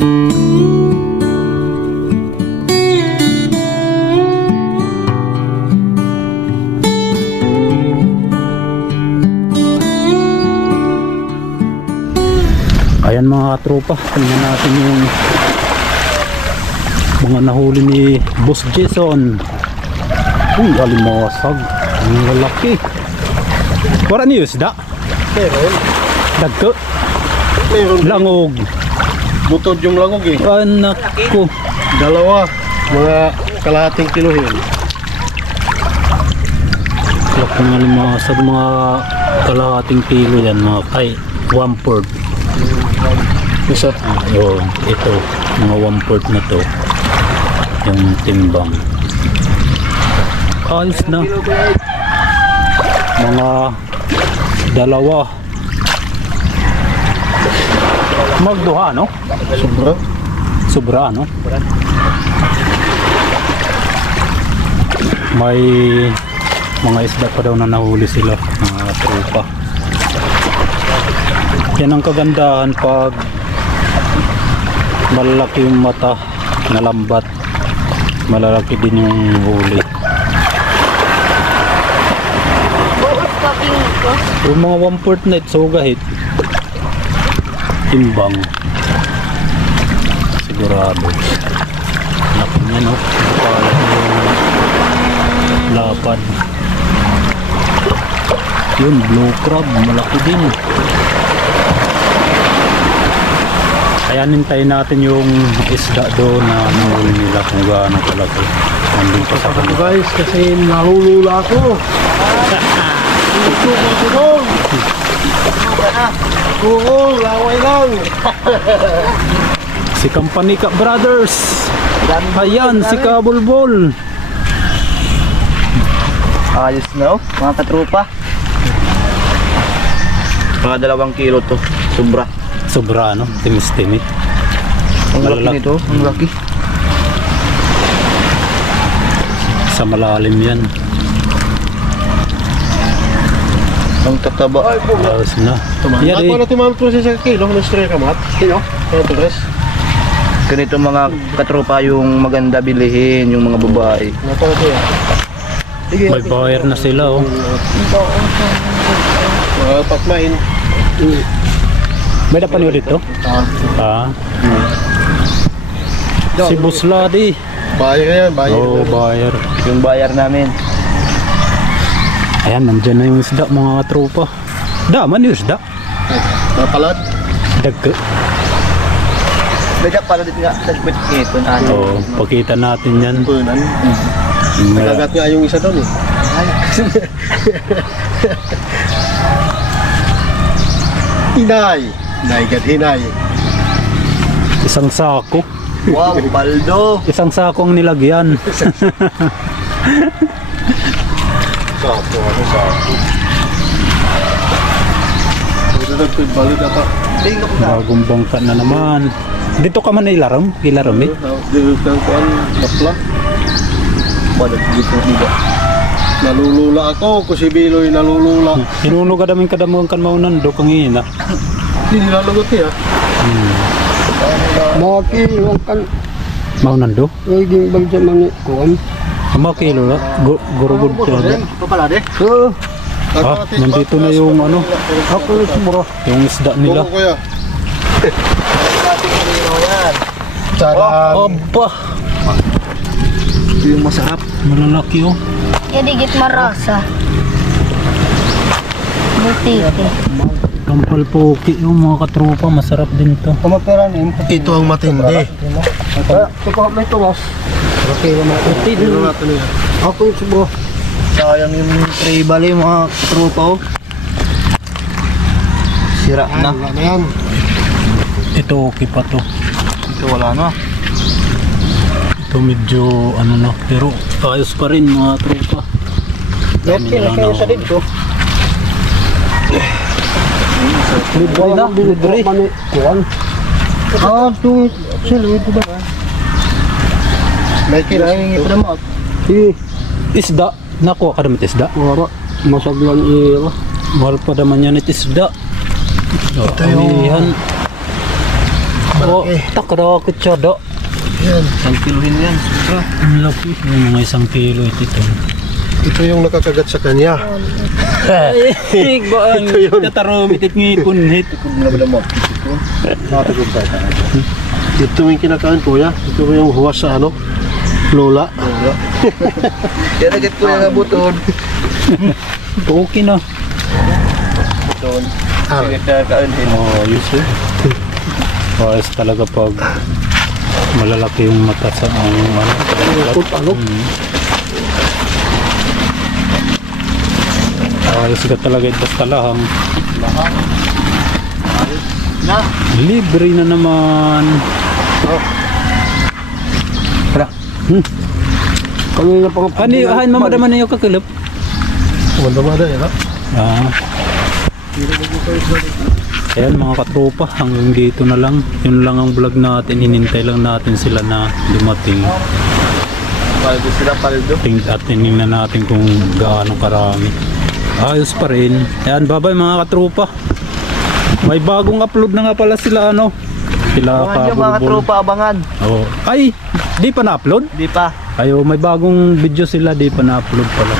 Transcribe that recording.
Ayan mga tropa, tingnan natin yung mga nahuli ni Boss Jason. Uy, alimasag. Ang lalaki. Wala niyo isda? Meron. Dagko. Meron. Langog. Butod yung langog eh. Anak ko. Dalawa. Mga kalahating kilohin. Laki ng alimasag, mga kalahating kilo yan mga ay 1/4. Isa. Yun, ito, mga 1/4 na to. Yung timbang. Ayos na. Mga dalawa. Magduha, no? Sobra. Sobra, no? May mga isda pa daw na nahuli sila, mga tropa. Yan ang kagandahan pag malalaki yung mata na lambat, malalaki din yung huli. Yung mga 1/4 na ito gahit timbang sigurado. Laki niya, no? Palat yung lapad. Yun, blue crab, malaki din. Kaya nintayin natin yung isda doon na nahuli nila kung gaano kalaki. Nandun pa sa kanila. Guys, kasi nahulula ako. Oo, laway lang. Si Kampanika Brothers. Ayan, si Kabulbol. Ayos na oh, mga katropa. Mga 2 kilo to, sobra. Sobra, no? Timis-timit. Ang laki nito, ang laki. Sa malalim yan. Ang tataba. Ayos na. Yan Ako eh. na tumamit ko sa kilo, na-stray kamat. Sino? Ano to, Dres? Ganito mga katropa yung maganda bilihin, yung mga babae. Nato ko yan. Sige. May buyer na sila, oh. Mga patmain. May dapan nyo dito? Ah. Si Busladi. Bayer yan, bayer. Oh, buyer. Yung bayar namin. Ayan, nandyan na yung isda, mga tropa. Daman yung isda. Napalat. Dagko. Medyo pala dito nga, sa split ito na ano. Oh, pakita natin yan. Punan. Nagagat nga yung isa doon eh. Hinay. Naigat hinay. Isang sako. Wow, baldo. Isang sako ang nilagyan. Sapo, ano sapo. Ito nagpibalik ata. Bagong bangka na naman. Dito ka man ilaram? Ilaram eh? Dito kang kuhan, napla. Balat dito diba. Nalulula ako, kusibiloy nalulula. Hinuno ka daming kadamang kan maunan do kang ina. Hindi nilalagot niya. Maki, yung kan, Maunan do? naging bagsa man kuhan. Ama kilo la. Gurugod ka. Papalade. So, Ah, nandito na yung ano, ako yung sumura. yung isda nila. Buko kuya. yan. Sarang. Aba, Ito yung masarap. malalaki oh. Digit marasa. Butiti. Kampal poki yung mga katropa, masarap din to. Kumaperan yun. Ito ang matindi. Ito may tulos. Okay naman. Ito natin yan. Ako yung sumura. Sayang yung tray bali mga katropa oh. Sira na. Wala na yan. Ito okay pa to. Ito wala na. Ito medyo ano na, pero ayos pa rin mga tropa. Dami nila na ako. Libre na, libre. Kuhan. Ah, ito, sila ito ba? May kinahin ito naman. Sige, Isda, nakuha ka naman isda. wala. Masaglan iya. Mahal pa naman yan it isda. Ito yung Oh, takrakit siya do. Yan. Isang kiluhin yan. Sobra. Ang laki. Yung mga 1 kilo ito. Ito yung nakakagat sa kanya. Hig ba ang tatarumit at ngikunhit. Ito yung kinakain kuya. Ito yung huwas sa ano? Lola. Yan agad ko yung abuton. Okay na. Doon. Ah, Sige kakauntin. Oh, yun siya. Ayos talaga pag malalaki yung mata sa ano. Ayos ka talaga ito sa talahang. Na. Libre na naman. Kanina pa nga. Ahan mamadaman na yung kakilap. kumanda-manda yan ha. Ah. Ayan mga katropa, hanggang dito na lang. Yun lang ang vlog natin. Hinintay lang natin sila na dumating. Paldo sila, paldo. At tinignan natin kung gaano karami. Ayos pa rin. Ayan, bye-bye mga katropa. May bagong upload na nga pala sila ano. Sila Abangan nyo mga Kabulbul. tropa, abangan. Oh. Ay, di pa na-upload? Di pa. Ayo, may bagong video sila, di pa na-upload pala.